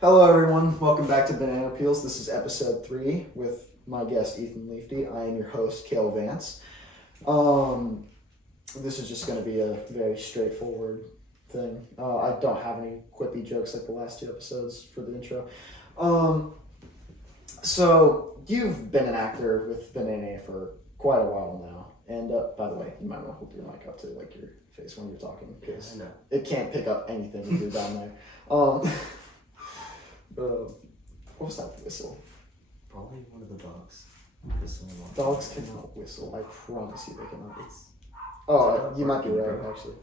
Hello, everyone. Welcome back to BaNayNay Podcast. This is episode 3 with my guest Ethan Leafty. I am your host, Cale Vance. This is just going to be a very straightforward thing. I don't have any quippy jokes like the last 2 episodes for the intro. So you've been an actor with BaNayNay for quite a while now. And by the way, you might want to hold your mic up to like your face when you're talking because it can't pick up anything if you're down there. What was that whistle? Probably one of the dogs. Dogs cannot whistle. I promise you they cannot. You might be right, actually.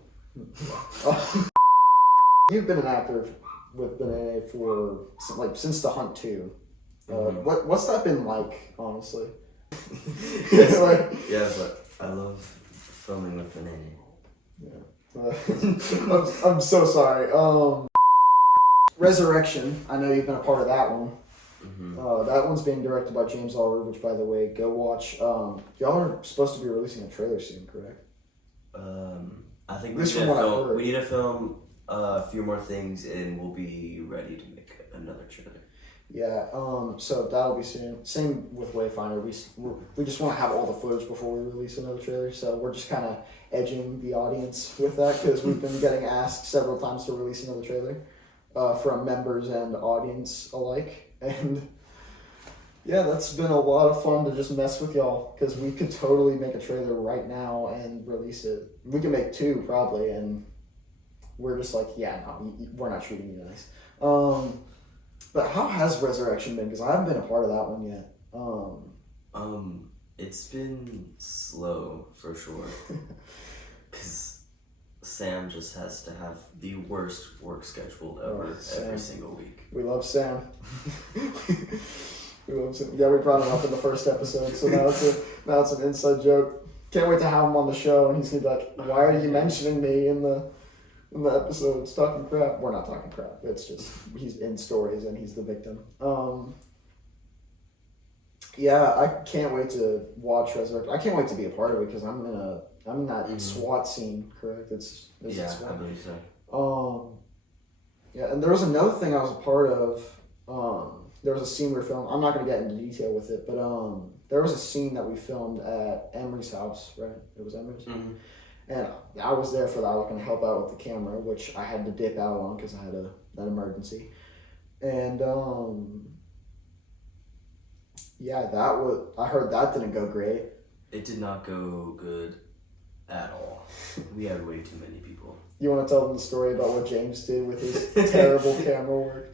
You've been an actor with BaNayNay for since The Hunt 2. What's that been like, honestly? Yeah, but I love filming with BaNayNay. Yeah. I'm so sorry. Resurrection, I know you've been a part of that one. Mm-hmm. That one's being directed by James Oliver, which, by the way, go watch. Y'all are supposed to be releasing a trailer soon, correct? I think we need to film a few more things, and we'll be ready to make another trailer. Yeah, so that'll be soon. Same with Wayfinder. We just want to have all the footage before we release another trailer, so we're just kind of edging the audience with that because we've been getting asked several times to release another trailer. From members and audience alike, and yeah, that's been a lot of fun to just mess with y'all because we could totally make a trailer right now and release it. We can make 2 probably, and we're just like, yeah, no, we're not treating you nice. But how has Resurrection been? Because I haven't been a part of that one yet. It's been slow for sure. Because Sam just has to have the worst work schedule ever every single week. We love Sam. We love Sam. Yeah, we brought him up in the first episode, so now it's an inside joke. Can't wait to have him on the show, and he's gonna be like, "Why are you mentioning me in the episode? It's talking crap." We're not talking crap. It's just he's in stories and he's the victim. Yeah, I can't wait to watch Resurrection. I can't wait to be a part of it because I'm in that SWAT scene, correct? Is it SWAT? I believe so. Yeah, and there was another thing I was a part of. There was a scene we filmed. I'm not going to get into detail with it, but there was a scene that we filmed at Emery's house, right? It was Emery's? Mm-hmm. And I was there for that. I was going to help out with the camera, which I had to dip out on because I had an emergency. And yeah, I heard that didn't go great. It did not go good at all. We had way too many people. You want to tell them the story about what James did with his terrible camera work?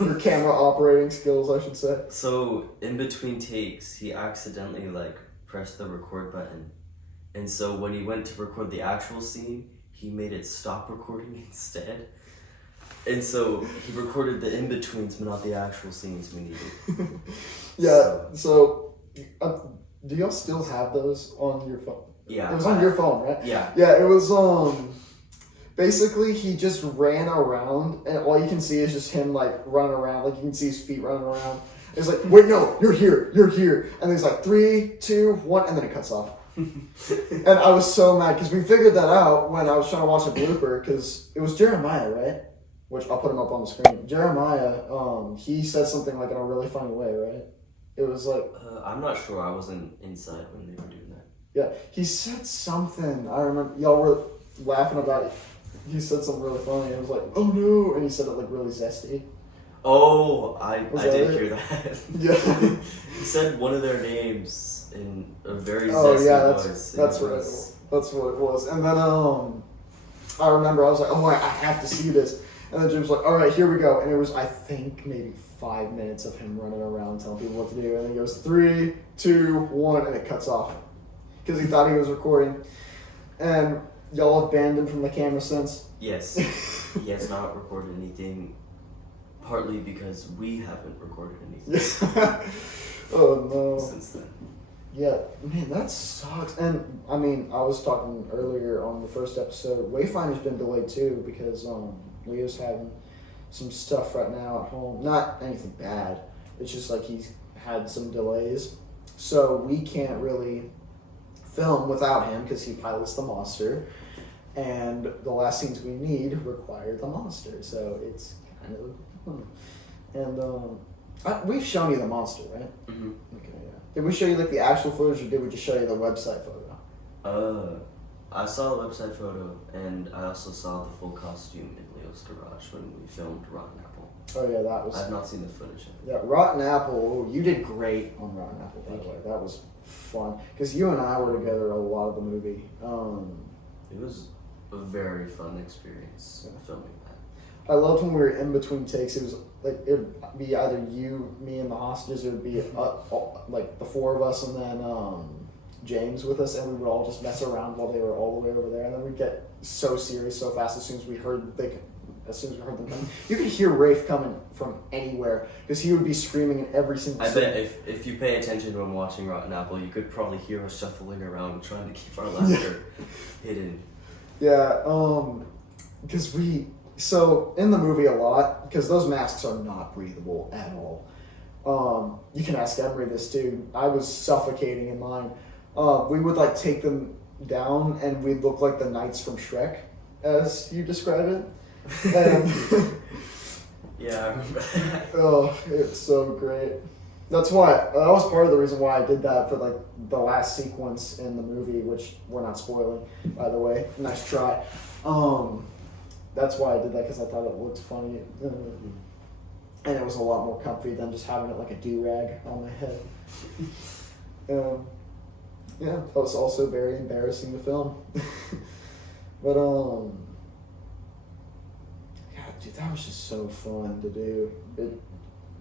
Or camera operating skills, I should say. So, in between takes, he accidentally, pressed the record button. And so, when he went to record the actual scene, he made it stop recording instead. And so, he recorded the in-betweens, but not the actual scenes we needed. Yeah, so do y'all still have those on your phone? Yeah. It was on your phone, right? Yeah. Yeah, it was, basically he just ran around, and all you can see is just him, running around, you can see his feet running around. It's like, wait, no, you're here. And he's like, 3, 2, 1, and then it cuts off. And I was so mad, because we figured that out when I was trying to watch a blooper, because it was Jeremiah, right? Which I'll put him up on the screen. Jeremiah, he said something in a really funny way, right? It was like... I'm not sure. I wasn't inside when they were doing that. Yeah, he said something. I remember y'all were laughing about it. He said something really funny. It was like, oh no, and he said it really zesty. Oh, I did hear that. Yeah. He said one of their names in a very zesty voice. That's right. That's what it was. And then I remember I was like, oh, I have to see this. And then Jim's like, all right, here we go. And it was, I think, maybe 5 minutes of him running around telling people what to do. And then he goes, 3, 2, 1, and it cuts off. Because he thought he was recording. And y'all have banned him from the camera since? Yes. He has not recorded anything, partly because we haven't recorded anything. Oh, no. Since then. Yeah, man, that sucks. And, I mean, I was talking earlier on the first episode, Wayfinder's been delayed too because Leo's having some stuff right now at home. Not anything bad. It's just he's had some delays. So we can't really film without him because he pilots the monster. And the last scenes we need require the monster. So it's kind of And we've shown you the monster, right? Mm-hmm. Okay, yeah. Did we show you like the actual footage, or did we just show you the website photo? I saw the website photo, and I also saw the full costume in Leo's garage when we filmed Rotten Apple. Oh yeah, that was. I've not seen the footage yet. Yeah, Rotten Apple. You did great on Rotten Apple, by the way. That was fun because you and I were together a lot of the movie. It was a very fun experience filming that. I loved when we were in between takes. It was like it would be either you, me, and the hostages. It would be like the four of us, and then James with us, and we would all just mess around while they were all the way over there, and then we'd get so serious so fast as soon as we heard them coming. You could hear Rafe coming from anywhere because he would be screaming in every single I bet if you pay attention when watching Rotten Apple, you could probably hear us shuffling around trying to keep our laughter hidden. Yeah, because so in the movie a lot, because those masks are not breathable at all. You can ask Emery this too. I was suffocating in mine. We would like take them down and we'd look like the knights from Shrek, as you describe it. And Yeah, I remember. Oh, it's so great. That's why that was part of the reason why I did that for like the last sequence in the movie, which we're not spoiling, by the way. Nice try. That's why I did that, because I thought it looked funny, and it was a lot more comfy than just having it like a do-rag on my head. Yeah, that was also very embarrassing to film. But yeah, dude, that was just so fun to do.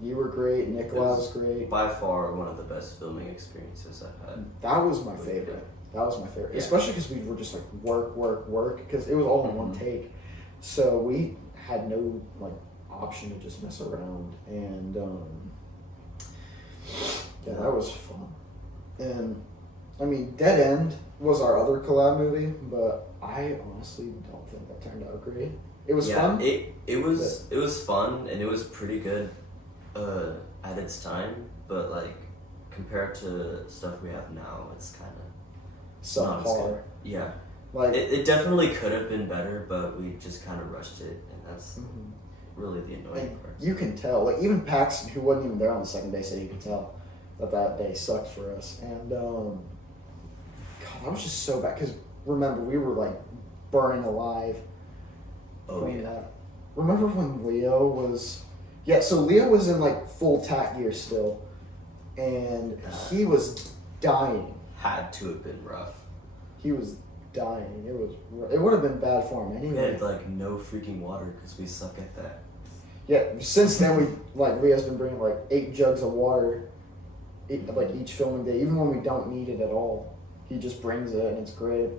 You were great. Nikolai was great. By far one of the best filming experiences I've had. That was my favorite. Yeah. Especially because we were just like work, because it was all in one take. So we had no like option to just mess around, and yeah, that was fun. And I mean, Dead End was our other collab movie, but I honestly don't think that turned out great. It was fun. It was fun, and it was pretty good at its time, but like compared to stuff we have now, it's kind of subpar. Yeah. Like it definitely could have been better, but we just kind of rushed it, and that's really the annoying part. You can tell, like even Paxton, who wasn't even there on the second day, said you could tell that day sucked for us. And God, that was just so bad. Because remember, we were like burning alive. Oh yeah. Remember when Leo was? Yeah, so Leo was in like full tack gear still, and he was dying. Had to have been rough. He was dying. It would have been bad for him anyway. We had like no freaking water because we suck at that. Yeah, since then Leo's been bringing like 8 jugs of water, like each filming day, even when we don't need it at all. He just brings it, and it's great.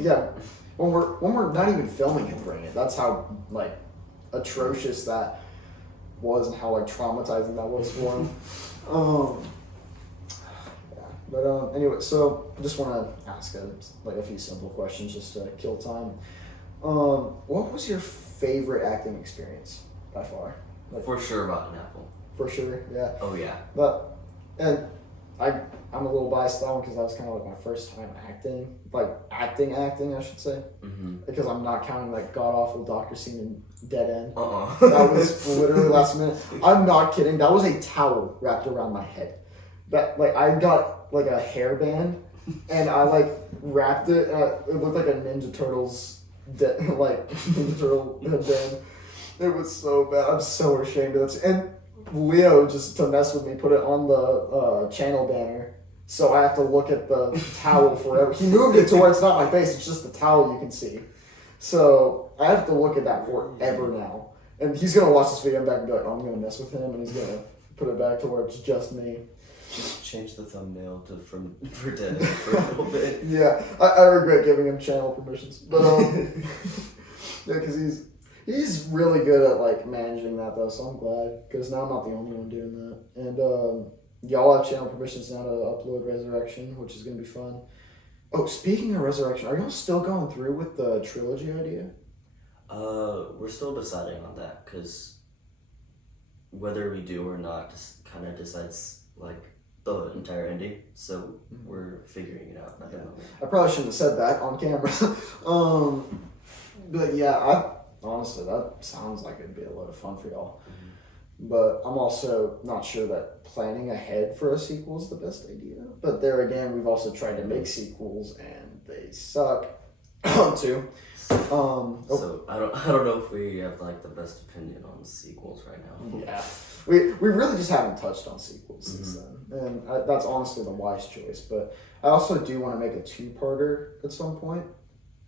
Yeah, when we're not even filming, he'll bring it. That's how like atrocious that was, and how like traumatizing that was for him. But anyway, so I just want to ask a few simple questions just to kill time. What was your favorite acting experience by far? Like, for sure, Rotten Apple. For sure, yeah. Oh yeah. But and I'm a little biased that one because that was kind of like my first time acting, like acting, I should say, because I'm not counting like god awful doctor scene in Dead End. That was literally last minute. I'm not kidding. That was a towel wrapped around my head. That like I got like a hairband, and I like wrapped it. It looked like a Ninja Turtles Ninja Turtle headband. It was so bad. I'm so ashamed of that. And Leo, just to mess with me, put it on the channel banner, so I have to look at the towel forever. He moved it to where it's not my face; it's just the towel you can see. So I have to look at that forever now. And he's gonna watch this video back and be like, "Oh, I'm gonna mess with him," and he's gonna put it back to where it's just me. Just change the thumbnail for Dead End for a little bit. Yeah, I regret giving him channel permissions, but yeah, because he's really good at like managing that though, so I'm glad, because now I'm not the only one doing that. And y'all have channel permissions now to upload Resurrection, which is gonna be fun. Oh, speaking of Resurrection, are y'all still going through with the trilogy idea? We're still deciding on that, because whether we do or not just kind of decides like the entire ending, so we're figuring it out at the moment. I probably shouldn't have said that on camera. But yeah, honestly, that sounds like it'd be a lot of fun for y'all. Mm-hmm. But I'm also not sure that planning ahead for a sequel is the best idea. But there again, we've also tried to make sequels and they suck too. So I don't know if we have like the best opinion on sequels right now. Yeah, we really just haven't touched on sequels since then, and that's honestly the wise choice. But I also do want to make a two-parter at some point,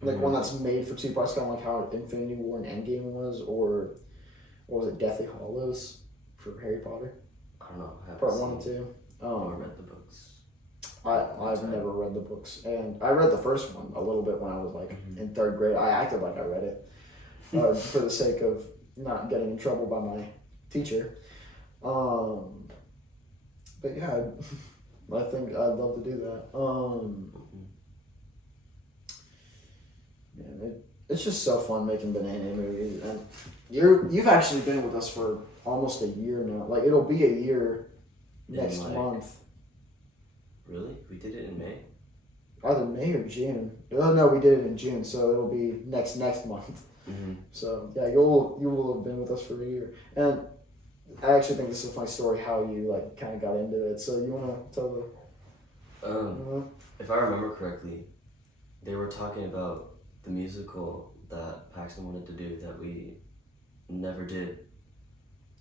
like one that's made for two parts, kind of like how Infinity War and Endgame was, or what was it, Deathly Hallows for Harry Potter? I don't know. Part 1 and 2. I read the books. I've never read the books, and I read the first one a little bit when I was like in 3rd grade. I acted like I read it for the sake of not getting in trouble by my teacher. But yeah, I think I'd love to do that. Man, it's just so fun making BaNayNay movies, and you've actually been with us for almost a year now. Like it'll be a year next month. Really? We did it in May? Either May or June. Oh, no, we did it in June, so it'll be next month. Mm-hmm. So yeah, you will have been with us for a year. And I actually think this is a funny story how you like kind of got into it. So you want to tell the? If I remember correctly, they were talking about the musical that Paxton wanted to do that we never did.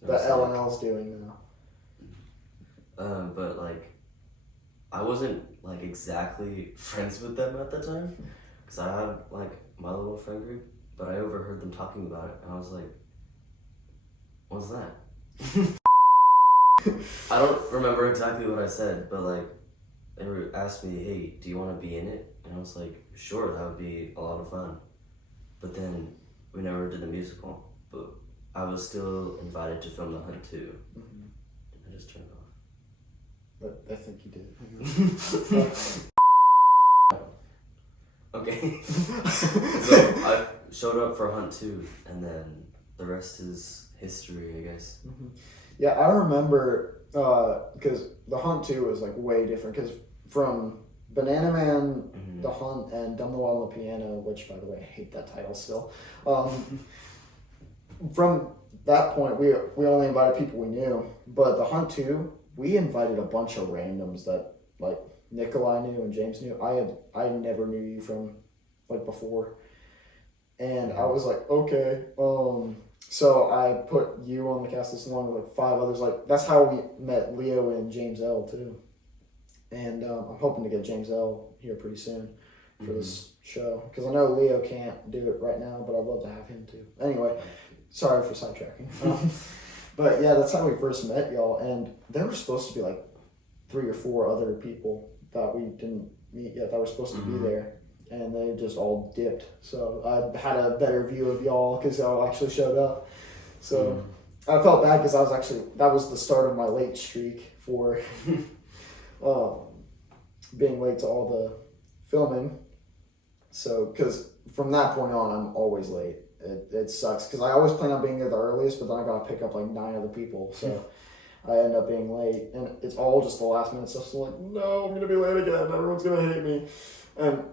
That LNL's doing now. But like, I wasn't like exactly friends with them at the time, because I had like my little friend group, but I overheard them talking about it, and I was like, "What's that?" I don't remember exactly what I said, but like, they asked me, "Hey, do you want to be in it?" And I was like, "Sure, that would be a lot of fun." But then we never did the musical, but I was still invited to film The Hunt too. I just turned it off. But I think you did. Okay. So I showed up for Hunt 2, and then the rest is history, I guess. Yeah, I remember because The Hunt 2 was like way different. Because from Banana Man, The Hunt, and Dumb the Wild on the Piano, which by the way I hate that title still. From that point, we only invited people we knew. But The Hunt 2. We invited a bunch of randoms that like Nikolai knew and James knew. I never knew you from like before, and I was like, okay. So I put you on the cast list along with like 5 others. Like that's how we met Leo and James L too, and I'm hoping to get James L here pretty soon for this show because I know Leo can't do it right now, but I'd love to have him too. Anyway, sorry for sidetracking. But yeah, that's how we first met y'all, and there were supposed to be like 3 or 4 other people that we didn't meet yet that were supposed to be there, and they just all dipped. So I had a better view of y'all because y'all actually showed up. So I felt bad because that was the start of my late streak for being late to all the filming. So because from that point on, I'm always late. It sucks because I always plan on being there the earliest, but then I gotta pick up like 9 other people, so I end up being late, and it's all just the last minute stuff. So like, no, I'm gonna be late again. Everyone's gonna hate me. And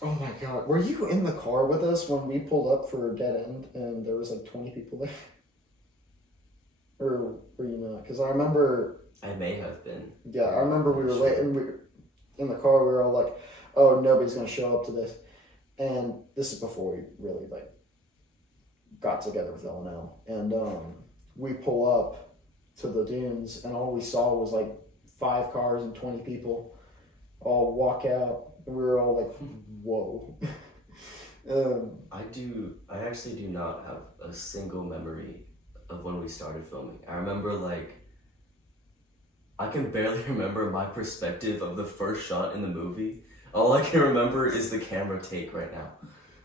oh my god, were you in the car with us when we pulled up for Dead End and there was like 20 people there? Or were you not? Because I remember. I may have been. Yeah, I remember we were late, and we in the car. We were all like, "Oh, nobody's gonna show up to this," and this is before we really like got together with LNL, and we pull up to the dunes, and all we saw was like 5 cars and 20 people all walk out, and we were all like, whoa. I actually do not have a single memory of when we started filming. I remember like, I can barely remember my perspective of the first shot in the movie. All I can remember is the camera take right now.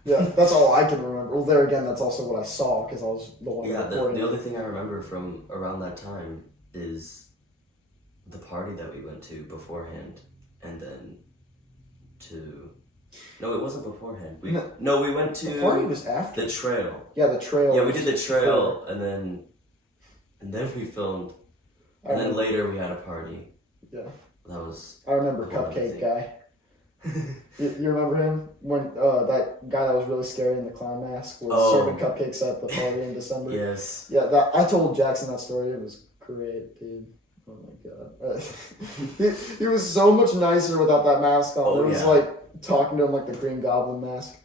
Yeah, that's all I can remember. Well, there again, that's also what I saw because I was the one recording. The only thing I remember from around that time is the party that we went to beforehand, and then no, it wasn't beforehand. We went to the party was after the trail. Yeah, the trail. Yeah, we did the trail, before. and then we filmed, and then later we had a party. Yeah, that was. I remember Cupcake Guy. You remember him when that guy that was really scary in the clown mask was serving cupcakes at the party in December? Yes. Yeah, I told Jackson that story. It was great, dude. Oh my god. He was so much nicer without that mask on. It was like talking to him like the Green Goblin mask.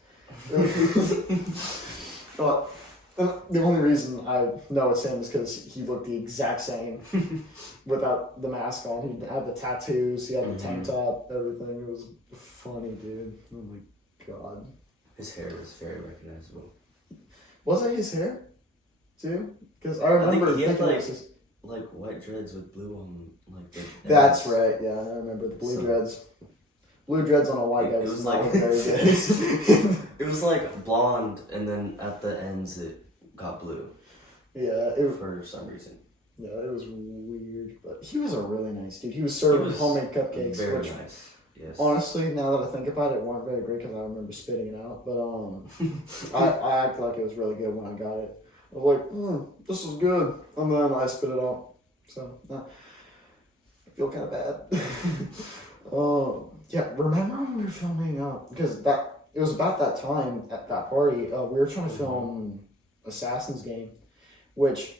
But the only reason I know it's him is because he looked the exact same without the mask on. He had the tattoos, he had the tank top, everything. It was funny, dude. Oh my god. His hair was very recognizable. Was it his hair, too? Because I remember he had like white dreads with blue on like the. That's right. Yeah, I remember the blue dreads. Blue dreads on a white guy. It was not like very good. it was like blonde, and then at the ends it got blue. Yeah, for some reason. Yeah, it was weird, but he was a really nice dude. He was serving homemade cupcakes, very which nice. Yes. Honestly, now that I think about it, weren't very great because I remember spitting it out. But I acted like it was really good when I got it. I was like, this is good, and then I spit it out. So I feel kind of bad. Yeah, remember when we were filming? Because it was about that time at that party. We were trying to film Assassin's Game, which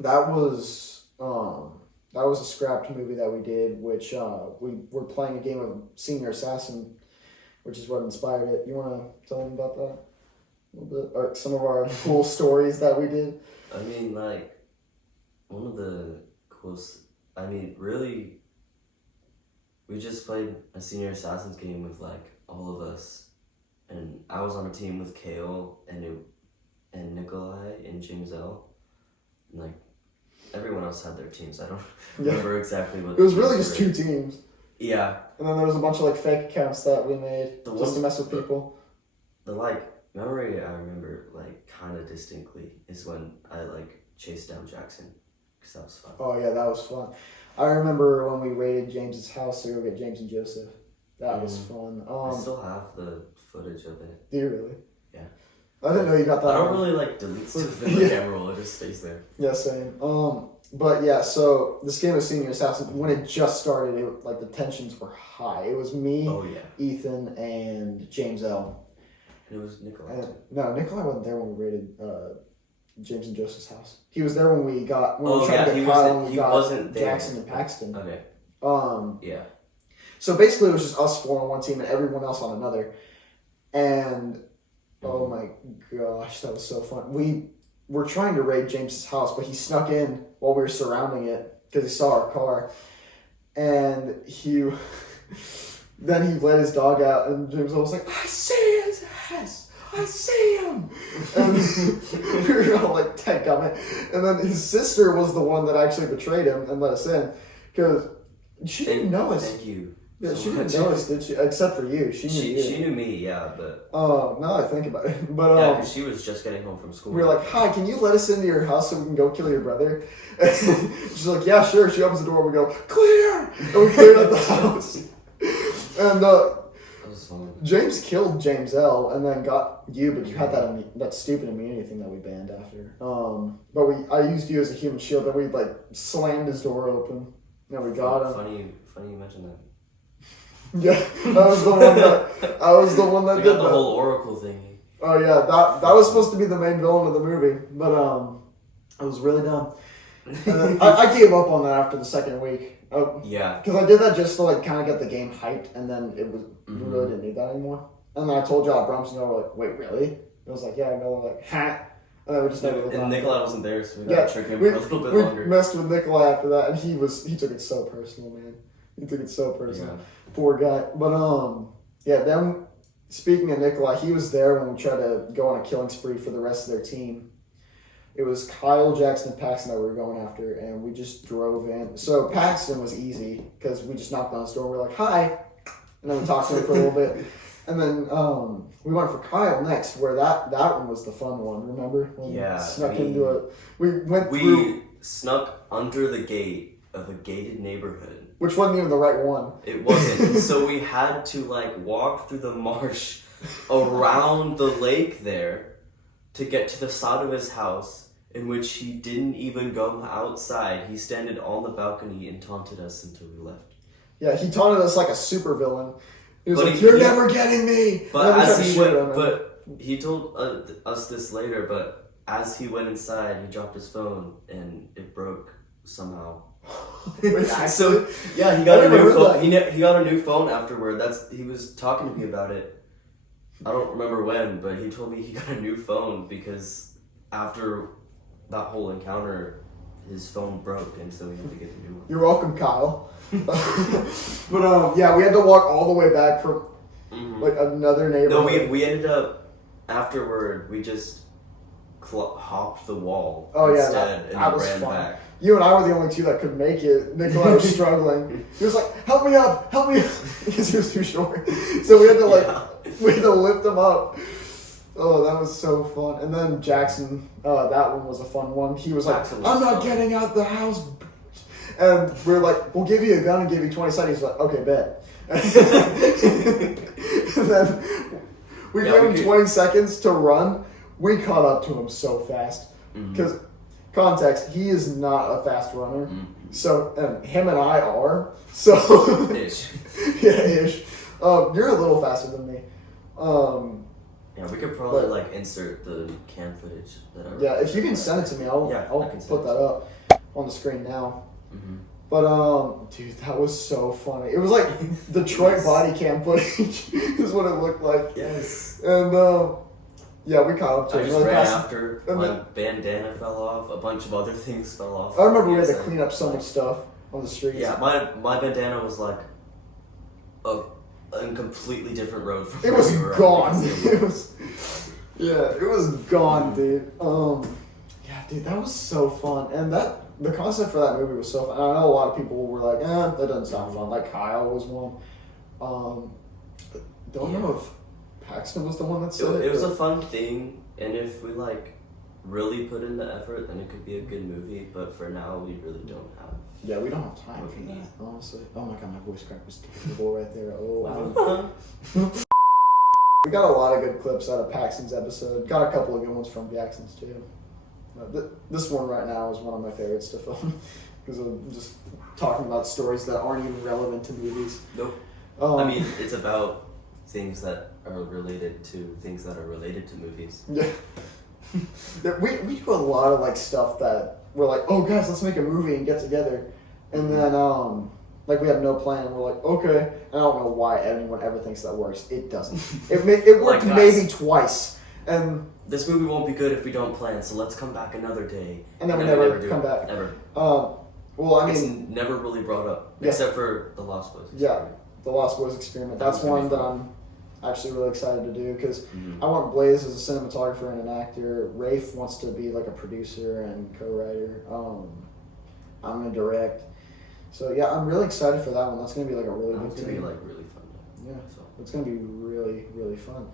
that was a scrapped movie that we did, which we were playing a game of Senior Assassin, which is what inspired it. You want to tell them about that a little bit? Or some of our cool stories that we did? I mean, like, one of the coolest, really, we just played a Senior Assassin's game with, like, all of us, and I was on a team with Kale and Nikolai and James L. And, like, everyone else had their teams. I don't remember exactly what. It was really just 2 teams. Yeah. And then there was a bunch of like fake accounts that we made just to mess with people. The memory I remember like kind of distinctly is when I like chased down Jackson, because that was fun. Oh yeah, that was fun. I remember when we raided James's house to go get James and Joseph. That was fun. I still have the footage of it. Do you really? Yeah. I didn't know you got that. I don't really like delete stuff in the camera roll. It just stays there. Yeah, same. But yeah, so this game of Senior Assassin, when it just started, the tensions were high. It was me, Ethan, and James L. And it was Nikolai. No, Nikolai wasn't there when we raided James and Joseph's house. He was there when we got wasn't there. Jackson and Paxton. Okay. Yeah. So basically, it was just us 4 on one team and everyone else on another, and. Oh my gosh, that was so fun. We were trying to raid James's house, but he snuck in while we were surrounding it because he saw our car. And then he let his dog out, and James was like, I see his ass! I see him! And we were all like, tech comment. And then his sister was the one that actually betrayed him and let us in because she didn't know us. Thank you. Yeah, she didn't know us, did she? Except for you. She knew you. She knew me, yeah, but... Now I think about it. But, yeah, because she was just getting home from school. We were like, hi, can you let us into your house so we can go kill your brother? And she's like, yeah, sure. She opens the door, we go, clear! And we cleared out the house. And that was fun. James killed James L. and then got you, but you had that stupid immunity thing that we banned after. But I used you as a human shield, and we, slammed his door open. And we got him. Funny you mentioned that. Yeah, I was the one that did the whole Oracle thing. Oh yeah, that was supposed to be the main villain of the movie, but it was really dumb. And I gave up on that after the second week. Yeah. Because I did that just to kind of get the game hyped, and then we really didn't need that anymore. And then I told y'all at Bromson, and they were like, "Wait, really?" It was like, "Yeah," and they were like, "Ha." And then we just never. And Nikolai wasn't there, so we got to trick him for a little bit longer. We messed with Nikolai after that, and he took it so personal, man. He took it so personal. Yeah. Poor guy. But then speaking of Nikolai, he was there when we tried to go on a killing spree for the rest of their team. It was Kyle, Jackson, and Paxton that we were going after, and we just drove in. So Paxton was easy because we just knocked on his door. We were like, "Hi," and then we talked to him for a little bit, and then we went for Kyle next, where that one was the fun one. Remember? When we snuck into it. We snuck under the gate of a gated neighborhood. Which wasn't even the right one. It wasn't. So we had to walk through the marsh around the lake there to get to the side of his house, in which he didn't even go outside. He standed on the balcony and taunted us until we left. Yeah, he taunted us like a supervillain. He was like, "You're never getting me." But as he went, but he told us this later. But as he went inside, he dropped his phone and it broke somehow. So yeah, he got a new phone. He got a new phone afterward. He was talking to me about it. I don't remember when, but he told me he got a new phone because after that whole encounter, his phone broke, and so he had to get a new one. You're welcome, Kyle. But yeah, we had to walk all the way back from like another neighborhood. No, we ended up afterward. We just hopped the wall. Oh yeah, instead, that was ran fun. Back. You and I were the only two that could make it. Nikolai was struggling. He was like, "Help me up, help me up," because he was too short. So we had to we had to lift him up. Oh, that was so fun. And then Jackson, that one was a fun one. He was like, "I'm not getting out the house." And we're like, "We'll give you a gun and give you 20 seconds." He's like, "Okay, bet." And then we gave him 20 seconds to run. We caught up to him so fast. Because, context, he is not a fast runner. So, him and I are. So, Ish. Yeah, ish. You're a little faster than me. Yeah, we could probably insert the cam footage that I Yeah, if you can send it to me, I'll put that up on the screen now. But dude, that was so funny. It was like Detroit body cam footage is what it looked like. Yes. And yeah, we caught up to I it. just ran after. My bandana fell off. A bunch of other things fell off. I remember we had to clean up so much stuff on the streets. Yeah, my bandana was like a completely different road from it where was we were gone. It was gone, dude. Yeah, dude, that was so fun. And the concept for that movie was so fun. I know a lot of people were like, that doesn't sound fun. Like Kyle was one. Don't know if Paxton was the one that said it. It was a fun thing, and if we really put in the effort, then it could be a good movie. But for now, we really don't have. Yeah, we don't have time for that, honestly. Oh my god, my voice crack was terrible right there. Oh, we got a lot of good clips out of Paxton's episode. Got a couple of good ones from Jackson's too. This one right now is one of my favorites to film because I'm just talking about stories that aren't even relevant to movies. Nope. I mean, it's about things that are related to things that are related to movies. Yeah. we do a lot of stuff that we're like, "Oh guys, let's make a movie and get together," and then we have no plan and we're like, "Okay," and I don't know why anyone ever thinks that works. It doesn't. It worked maybe twice, and this movie won't be good if we don't plan. So let's come back another day. And then we never come back. Never. Well, I mean, it's never really brought up except for the Lost Boys experiment. Yeah, the Lost Boys experiment. That's one that I'm actually really excited to do because I want Blaze as a cinematographer and an actor. Rafe wants to be a producer and co-writer. I'm gonna direct. So yeah, I'm really excited for that one. That's gonna be a really good It's team. gonna be really fun. Yeah, so it's gonna be really really fun.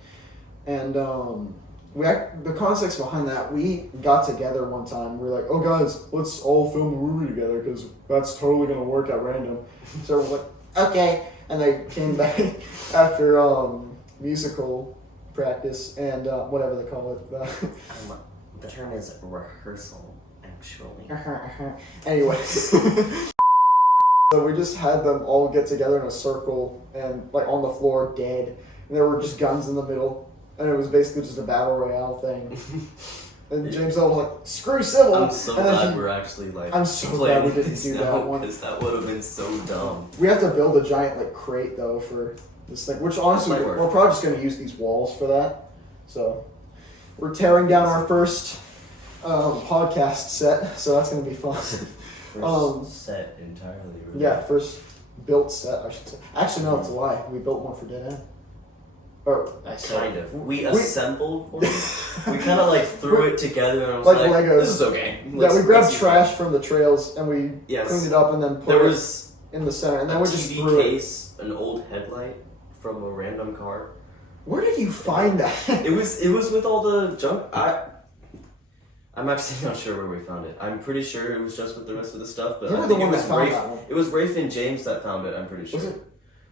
And the context behind that, we got together one time. We were like, "Oh guys, let's all film the movie together because that's totally gonna work at random." So we're like, "Okay," and they came back after musical practice and whatever they call it. The term is rehearsal, actually. Anyway, so we just had them all get together in a circle and on the floor dead, and there were just guns in the middle, and it was basically just a battle royale thing. And James L was like, "Screw civil." I'm so glad we're actually I'm so glad we didn't do that one because that would have been so dumb. We have to build a giant crate though for this thing, which honestly we're probably just going to use these walls for that. So we're tearing down our first podcast set, so that's going to be fun. First set entirely. Really. Yeah, first built set, I should say. Actually, no, it's a lie. We built one for Dead End. Or kind of. We assembled one. We kind of threw it together and I was like Legos. This is okay. We grabbed trash from the trails and we cleaned it up and then put it in the center, and then we just threw case, an old headlight from a random car. Where did you find that? It was with all the junk. I'm actually not sure where we found it. I'm pretty sure it was just with the rest of the stuff. But you were the one that found that one. It was Rafe and James that found it. I'm pretty sure. Was it?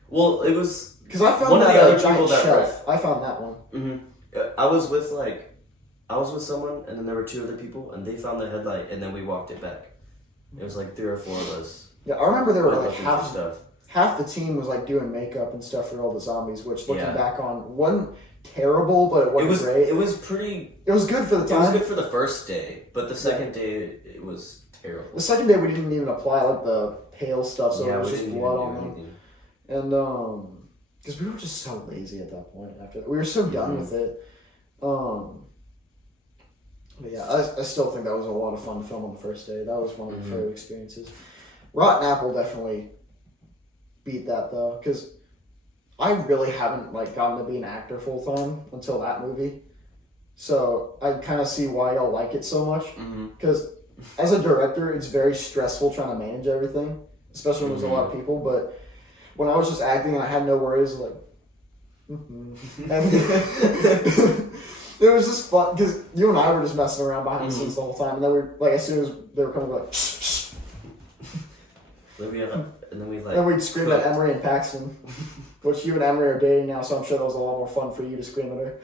Well, it was because I found one that of the other giant people that shelf. I found that one. I was with someone, and then there were two other people, and they found the headlight, and then we walked it back. It was 3 or 4 of us. Yeah, I remember there were half the team was like doing makeup and stuff for all the zombies, which looking Yeah. back on wasn't terrible, but it wasn't great. It was pretty. It was good for the It time. was good for the first day, but the second day it was terrible. The second day we didn't even apply like the pale stuff, so Yeah, it was we just didn't blood even on do them. anything. And because we were just so lazy at that point. After that. We were so done with it. But yeah, I still think that was a lot of fun to film on the first day. That was one of my favorite experiences. Rotten Apple definitely beat that though, because I really haven't like gotten to be an actor full time until that movie. So I kind of see why y'all like it so much. Because as a director, it's very stressful trying to manage everything, especially when there's a lot of people. But when I was just acting and I had no worries, like, and it was just fun because you and I were just messing around behind the scenes the whole time, and then we like as soon as they were coming, like, shh. And then we like. Then we'd scream at Emery and Paxton, which you and Emery are dating now, so I'm sure that was a lot more fun for you to scream at her.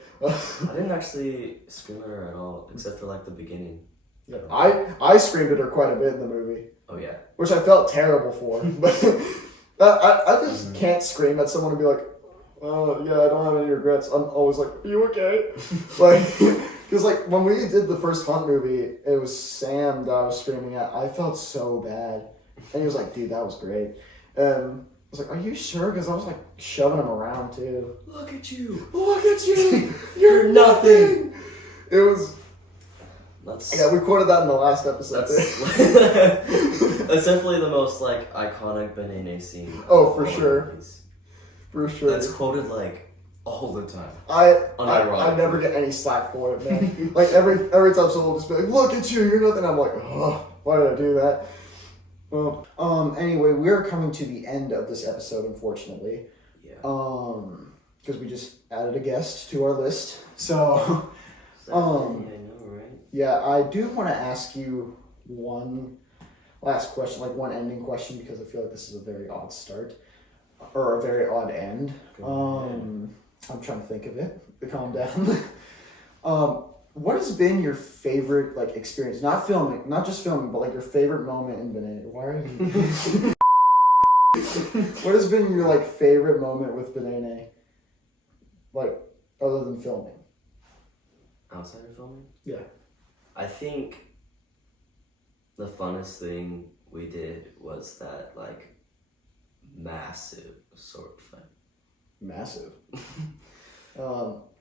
I didn't actually scream at her at all, except for like the beginning. Yeah, I screamed at her quite a bit in the movie. Oh yeah. Which I felt terrible for, but I just can't scream at someone and be like, "Oh yeah, I don't have any regrets." I'm always like, "Are you okay?" Like, because like when we did the first Hunt movie, it was Sam that I was screaming at. I felt so bad, and he was like, "Dude, that was great." And I was like, "Are you sure?" Because I was like shoving him around too. Look at you. Look at you. You're nothing. It was. Yeah, we quoted that in the last episode. That's definitely the most like iconic BaNayNay scene. Oh, for sure. For sure. That's quoted like all the time. I never get any slack for it, man. Like every time someone will just be like, "Look at you, you're nothing." I'm like, "Oh, why did I do that?" Well, anyway, we're coming to the end of this episode, unfortunately. Yeah. Because we just added a guest to our list. So, yeah, I do want to ask you one last question, like one ending question, because I feel like this is a very odd start or a very odd end. I'm trying to think of it. Calm down. What has been your favorite like experience? Not just filming, but like your favorite moment in BaNayNay. Why are you? What has been your like favorite moment with BaNayNay? Like other than filming. Outside of filming? Yeah. I think the funnest thing we did was that like massive sword fight. Massive.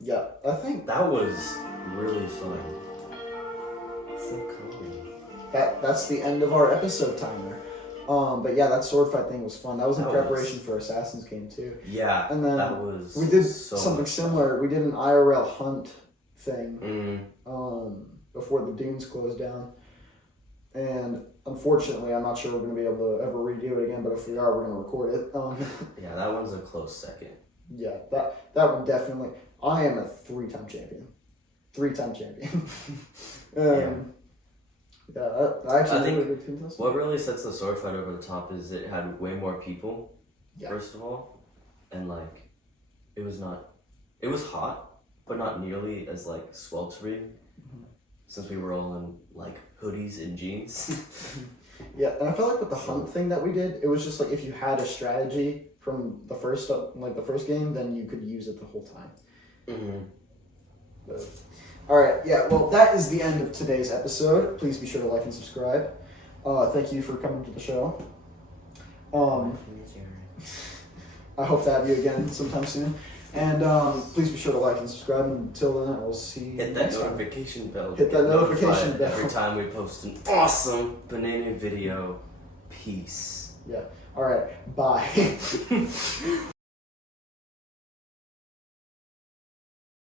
Yeah, I think that was really fun. So calming. That's the end of our episode timer. But yeah, that sword fight thing was fun. That was in preparation for Assassin's Game too. Yeah, and then that was we did something similar. We did an IRL hunt thing before the dunes closed down. And unfortunately, I'm not sure we're going to be able to ever redo it again, but if we are, we're going to record it. Yeah, that one's a close second. Yeah, that one definitely. I am a 3-time champion. 3-time champion. Yeah, I think what really sets the sword fight over the top is it had way more people, first of all. And like, it was hot, but not nearly as like sweltering. Since we were all in like hoodies and jeans. Yeah, and I felt like with the hunt thing that we did, it was just like if you had a strategy from the first game, then you could use it the whole time. But, all right, yeah. Well, that is the end of today's episode. Please be sure to like and subscribe. Thank you for coming to the show. I hope to have you again sometime soon. And please be sure to like and subscribe. And until then, I will see you Hit that notification bell. Hit that notification bell. Every time we post an awesome BaNayNay video. Peace. Yeah. All right. Bye.